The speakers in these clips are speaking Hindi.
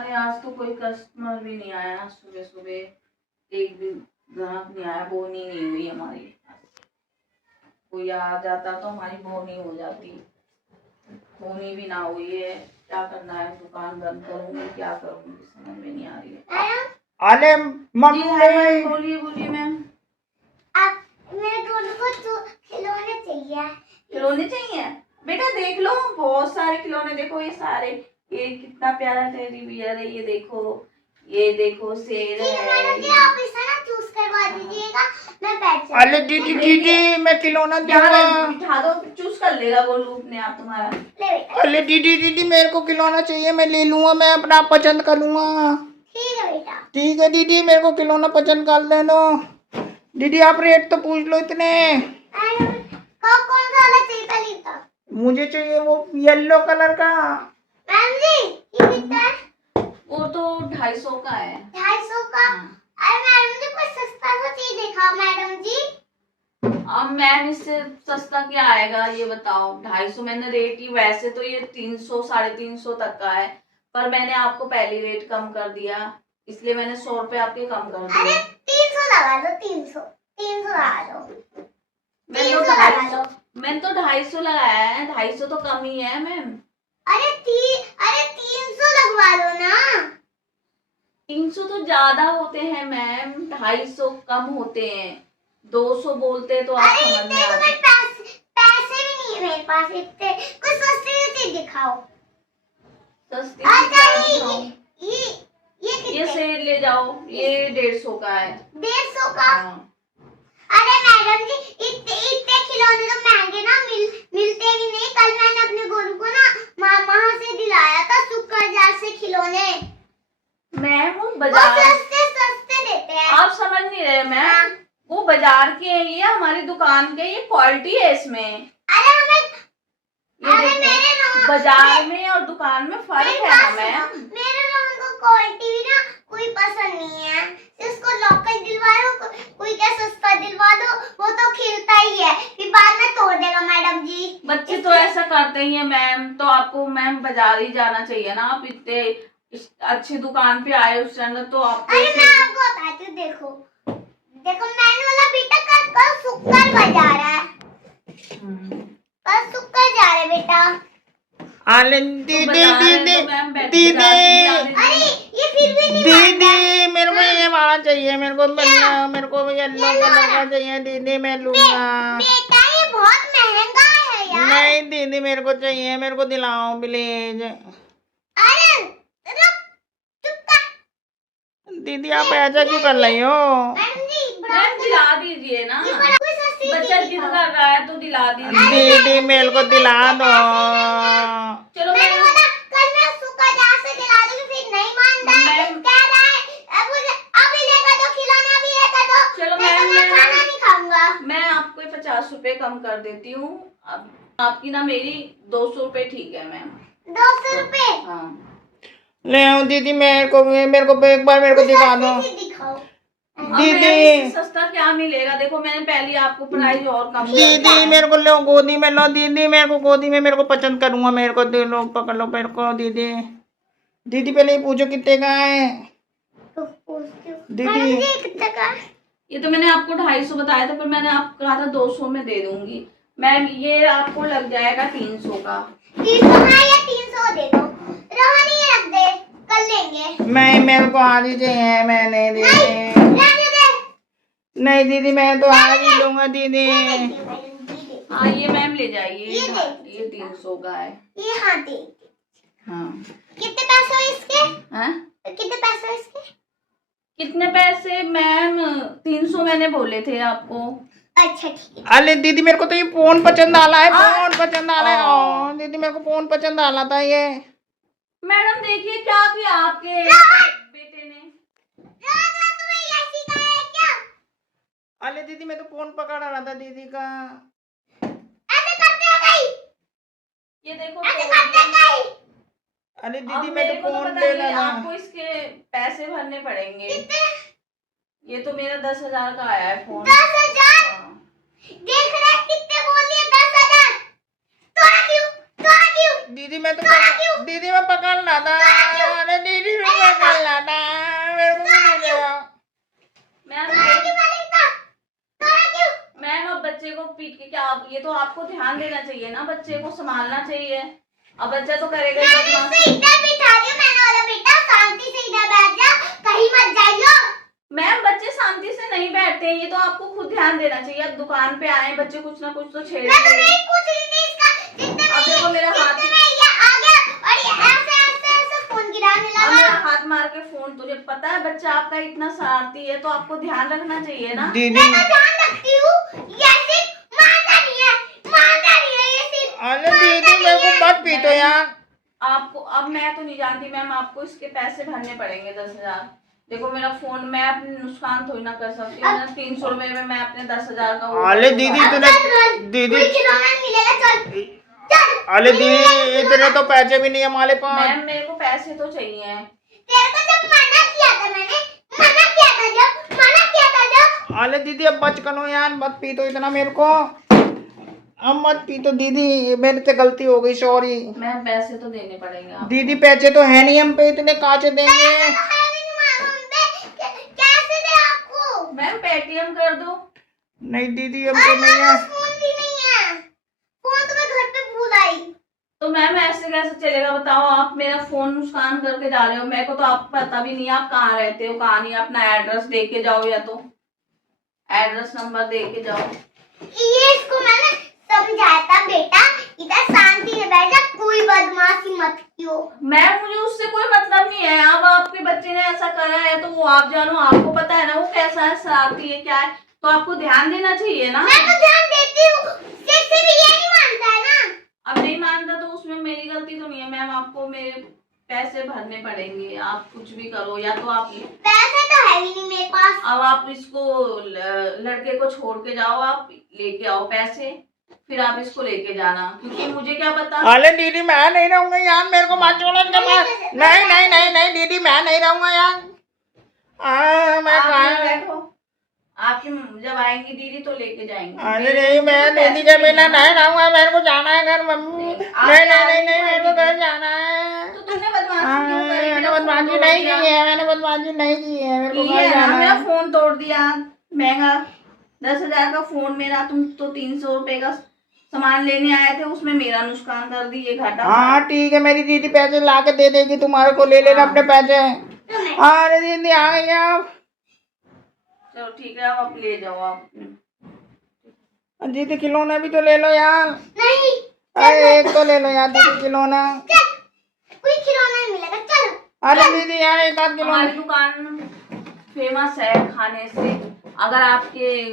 अरे आज तो कोई कस्टमर भी नहीं आया, सुबह सुबह एक भी ग्राहक नहीं आया, बोनी नहीं हुई हमारी। कोई आ जाता तो हमारी बोनी हो जाती, बोनी भी ना हुई है। क्या करना है, दुकान बंद करूंगी क्या करूंगी समझ में नहीं आ रही है। अरे जी हाय मैम, बोलिए बोलिए मैम। आप मेरे दोनों को तो खिलौने चाहिए। खिलौने चाहिए बेटा, देख लो बहुत सारे खिलौने, देखो ये सारे, ये कितना प्यारा टेडी बियर है, ये देखो शेर है। आप इसे ना चूज करवा दीजिएगा, मैं बैठ जाऊंगी। अरे दीदी दीदी मैं खिलौना दूंगा। बिठा दो, चूज कर लेगा वो लूप ने आप तुम्हारा। अरे दीदी दीदी मेरे को खिलौना चाहिए, मैं ले लूंगा, मैं अपना पसंद कर लूंगा। ठीक है बेटा। ठीक है दीदी, मेरे को खिलौना पसंद कर लेना। दीदी आप रेट तो पूछ लो इतने। कौन सा वाला चाहिए पहले तो? मुझे चाहिए वो येलो कलर का। मैम जी ये कितना है? वो तो 250 का है। 250 का? अरे मैडम जी कोई सस्ता सा चीज दिखाओ मैडम जी। अब मैम इससे सस्ता क्या आएगा ये बताओ। 250 मैंने रेट ही, वैसे तो ये 300 350 तक का है, पर मैंने आपको पहली रेट कम कर दिया, इसलिए मैंने 100 रुपए आपके कम कर दिए। अरे 300 लगा दो, 300 लगा दो। मैंने तो 250 लगाया है, 250 तो कम ही है मैम। अरे 300 लगवा दो ना। 300 तो ज्यादा होते हैं मैम, 250 कम होते हैं। 200 बोलते तो आप समझ में आते। पैसे भी नहीं है मेरे पास इतने, कोई सस्ती चीज दिखाओ। सस्ती ये शेर ले जाओ, ये 150 का है। 150 का? अरे मैडम जी इतने खिलौने तो महंगे ना मिलते भी नहीं। कल मैंने अपने गोलू को ना वहां से दिलाया था शुक्र से खिलौने। मैम वो बाजार सस्ते देते हैं। आप समझ नहीं रहे मैम, वो बाजार के हैं, ये हमारी दुकान के, ये क्वालिटी है इसमें। अरे बाजार में और दुकान में फर्क है ना मैम। मेरे रोहन को क्वालिटी भी ना कोई पसंद नहीं है, इसको लोकल दिलवा दो, कोई क्या सस्ता दिलवा दो, वो तो खिलता ही है फिर बाद में तोड़ देगा मैडम जी। बच्चे तो ऐसा करते ही है मैम, तो आपको मैम बाजार ही जाना चाहिए ना। आप इतने अच्छी दुकान पे आए उस टाइम, तो आपको अरे मैं आपको बताती हूँ, देखो मैंने वाला बेटा कल शुक्र बाजार है, कल शुक्र जा रहे बेटा। अरे दीदी दीदी दीदी अरे ये फिर भी नहीं दीदी मेरे को ये वाला चाहिए, मेरे को येलो कलर का चाहिए दीदी, मैं लूंगा। बेटा ये बहुत महंगा है यार। नहीं दीदी मेरे को चाहिए, मेरे को दिलाओ प्लीज। अरे चुप कर। दीदी आप ऐसा क्यों कर रही हो? मैम दिला दीजिए ना, बच्चा जिद कर रहा है तो दिला दीजिए। दीदी मेरे को दिला दो। चलो मैंने बोला कल मैं सुखा जा से दिला दूंगी, फिर नहीं मानता है, कह रहा है अभी लेकर दो खिलौना, अभी लेकर दो। चलो मैं खाना नहीं खाऊंगा। मैं आपको 50 रुपए कम कर देती हूँ। अब आपकी ना मेरी 200 रुपए ठीक है मैम। 200 रुपए? हाँ ले आओ दीदी, मेरे को एक बार मेरे को दिखा दो दीदी। सस्ता क्या मिलेगा, देखो मैंने पहले आपको प्राइस और कम दीदी मेरे को लो, गोदी में लो दीदी, मेरे को गोदी में, मेरे को पसंद करूंगा, मेरे को दे लो, पकड़ लो मेरे को दीदी। दीदी पहले ये पूछो कितने का है दीदी। ये तो मैंने आपको 250 बताया था, पर मैंने आपको कहा था 200 में दे दूंगी मैम। ये आपको लग जाएगा 300 का। 300 या 300 दे दो, रोहन ये रख दे, कर लेंगे। मेरे को आज ही चाहिए, मैं नहीं दीदी। नहीं दीदी मैं तो आज ही लूंगा दीदी। हाँ ये मैम ले जाइए, ये 300 का है। ये हाँ दे। हाँ कितने पैसे हुए इसके? हैं? कितने पैसे हुए इसके? कितने पैसे मैम? 300 मैंने बोले थे आपको। अच्छा ठीक है। अरे दीदी मेरे को तो ये फोन पसंद आला है, फोन पसंद आला है दीदी, मेरे को फोन पसंद आला था ये। मैडम देखिए क्या किया आपके बेटे ने। अरे दीदी मैं तो फोन पकड़ रहा था दीदी का। ऐसे करते हैं कहीं? ये देखो ऐसे करते हैं कहीं? अरे अब दीदी मैं मेरे तो को फोन पता ले नहीं, लगा। आपको इसके पैसे भरने पड़ेंगे। कितने? ये तो मेरा 10,000 का आया है फोन। 10,000? हाँ। देख रहे हैं कितने बोल दिए, 10,000। तोड़ा क्यों? दीदी मैं तो दीदी मैं पकड़ रहा था। अरे दीदी ठीक है क्या? आप ये तो आपको ध्यान देना चाहिए ना, बच्चे को संभालना चाहिए। अब बच्चा तो करेगा ही मैंने बदमाशी। इससे इधर बिठा दिया, मैंने बोला बेटा शांति से इधर बैठ जा, कहीं मत जाइयो। मैम बच्चे शांति से नहीं बैठते हैं, ये तो आपको खुद ध्यान देना चाहिए। अब दुकान पे आए बच्चे कुछ ना कुछ तो छेड़ मैं तो रहे हैं। नहीं पूछ रही थी इसका, जितने अब देखो मेरा हाथ, में ये आ गया और ये ऐसे ऐसे ऐसे फोन गिराने अब लगा। मेरा हाथ मार के फोन, तुझे पता है बच्चा आपका इतना शरारती है, तो आपको ध्यान रखना चाहिए ना। दीदी मैं तो ध्यान रखती हूँ, ये सिर्फ मानता नहीं है, मानता नहीं है ये सिर्फ। अरे दीदी मेरे को मत पीटो यार। आपको अब मैं तो नहीं जानती मैम, आपको इसके पैसे भरने पड़ेंगे 10,000। देखो मेरा फोन, मैं अपने नुकसान थोड़ी ना कर सकती हूँ। 300 रुपए में मैं अपने 10,000 का वो अरे करूँगा। दीदी इतने दीदी कोई खिलौना नहीं मिलेगा, चल चल। अरे दीदी इतने तो पैसे भी नहीं है हमारे पास। मैम मेरे को पैसे तो चाहिए। तेरे को जब मना किया था, मैंने मना किया था, जब मना किया था जब। अरे दीदी अब बच करो यार, मत पीटो इतना मेरे को, अब मत पीटो दीदी, मेरे से गलती हो गई, सॉरी। मैम पैसे तो देने पड़ेंगे आप। दीदी पैसे तो है नहीं हम पे, इतने कहाँ से देंगे? कैसे दे आपको? मैम पेटीएम कर दो। नहीं दीदी हम तो नहीं है। फोन भी नहीं है, फोन तो मैं घर पे भूल आई। तो मैम ऐसे कैसे चलेगा बताओ? आप मेरा फोन नुकसान करके जा रहे हो, मेरे को तो आपको पता भी नहीं है आप कहाँ रहते हो कहाँ नहीं। अपना एड्रेस दे के जाओ, या तो एड्रेस नंबर दे के जाओ। ये इसको मैंने समझाया था, बेटा इधर शांति से बैठ जा, कोई बदमाशी मत कियो। मैम मुझे उससे कोई मतलब नहीं है। अब आपके बच्चे ने ऐसा करा है तो वो आप जानो, आपको पता है ना वो कैसा है, शरारती है क्या है, तो आपको ध्यान देना चाहिए ना। मैं तो ध्यान देती हूँ, सिर्फ भी ये नहीं मानता है ना। अब नहीं मानता तो उसमें मेरी गलती तो नहीं है मैम, आपको मेरे पैसे भरने पड़ेंगे। आप कुछ भी करो, या तो आप पैसे तो है भी नहीं मेरे पास। अब आप इसको लड़के को छोड़ के जाओ, आप लेके आओ पैसे, फिर आप इसको लेके जाना, क्योंकि मुझे क्या पता। अरे दीदी मैं नहीं रहूंगा यार, मेरे को मत छोड़ो इनके पास। नहीं नहीं नहीं नहीं दीदी मैं नहीं रहूंगा यार। मैं आप कहाँ यहाँ बैठो, आपकी जब आएंगी दीदी तो लेके जाएंगे। अरे नहीं मैं दीदी के बिना नहीं रहूंगा, मेरे को जाना है घर मम्मी। नहीं नहीं नहीं नहीं मेरे को घर जाना है। तो तुमने बदमाशी क्यों करी? मैंने बदमाशी नहीं की है, मैंने बदमाशी नहीं की है, मेरे को की घर है ना, जाना मेरा है। फोन तोड़ दिया महंगा 10,000 का फोन मेरा, तुम तो 300 रुपए का सामान लेने आए थे, उसमें मेरा नुकसान कर दी, ये घाटा। हाँ ठीक है, मेरी दीदी पैसे ला के दे देगी तुम्हारे को, ले लेना अपने पैसे। अरे दीदी आ गई आप। चलो ठीक है, अब आप ले जाओ आप। दीदी खिलौना भी तो ले लो यार। नहीं अरे एक तो ले लो यार दीदी खिलौना। चल, कोई खिलौना नहीं मिलेगा, चलो। अरे दीदी यार एक आध खिलौना। हमारी दुकान फेमस है खाने से, अगर आपके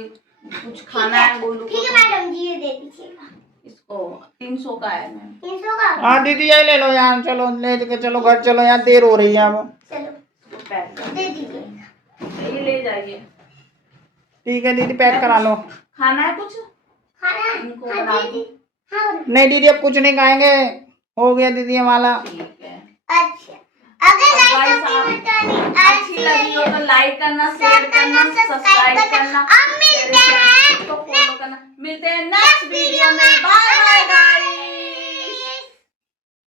कुछ खाना है गोलू को ठीक है मैडम जी, ये दे दीजिएगा। इसको 300 का है मैम। 300 का? हाँ दीदी यही ले लो यार, चलो ले के चलो घर चलो यार, देर हो रही है अब। चलो इसको पैक कर दे दीजिए। ये ले जाइए। ठीक है दीदी पैक करा लो। खाना है कुछ? खाना है? इनको हाँ, बना दे दो। दी। हाँ बना। नहीं दीदी अब कुछ नहीं खाएंगे, हो गया दीदी हमारा। ठीक है। अच्छा, अगर भाई लाइक साहब, करनी अच्छी लगी हो तो लाइक करना, शेयर करना, सब्सक्राइब करना, अब मिलते हैं तो फॉलो करना। मिलते हैं नेक्स्ट वीडियो में। बाय।